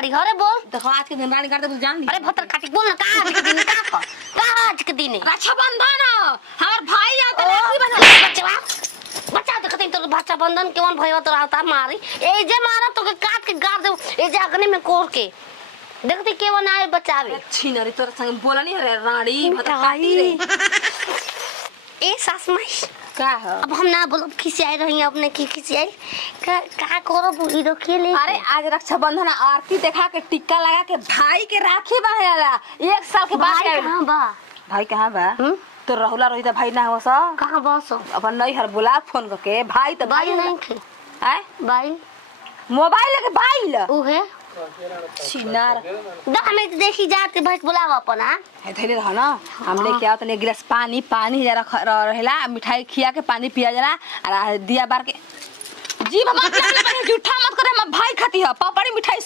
रानी अरे बोल देखो आज के दिन रानी करते तू जान ली। अरे भतर काटी बोल ना का आज के दिन का आज के दिन रक्षाबंधन हमार भाई आते राखी बंधन बच्चा बच्चा देखते तो बच्चा बंधन केवन भइवा तो रहता मारी ए जे मारा तो के काट के गाड़ दे ए जे अग्नि में कोर के देखते केवन आए बचावे छीनरी तोर संग बोला नहीं रे रानी भतर काटी रे ए सास माई का है अब हम ना बोलब खिसियाई रही अपने की खिसियाई का करो बुरी रखिए ले अरे आज रक्षाबंधन आरती देखा के टिक्का लगा के भाई के राखी बांधला 1 साल के बाद भाई कहां बा भाई कहां बा तो राहुला रोहित भाई ना हो सा कहां बस अपन नहीं हर बुला फोन करके भाई तो भाई नहीं थे हैं भाई मोबाइल लेके भाई ल ऊ है छिनार दा हमें देखी जाते भाई बुलावा अपन हां है थैले रह ना हम लेके आओ तने गिलास पानी पानी जरा रहेला मिठाई खिया के पानी पिया जरा और दिया बार के जी मत झूठा मत करे हम भाई खाती है पापड़ी मिठाई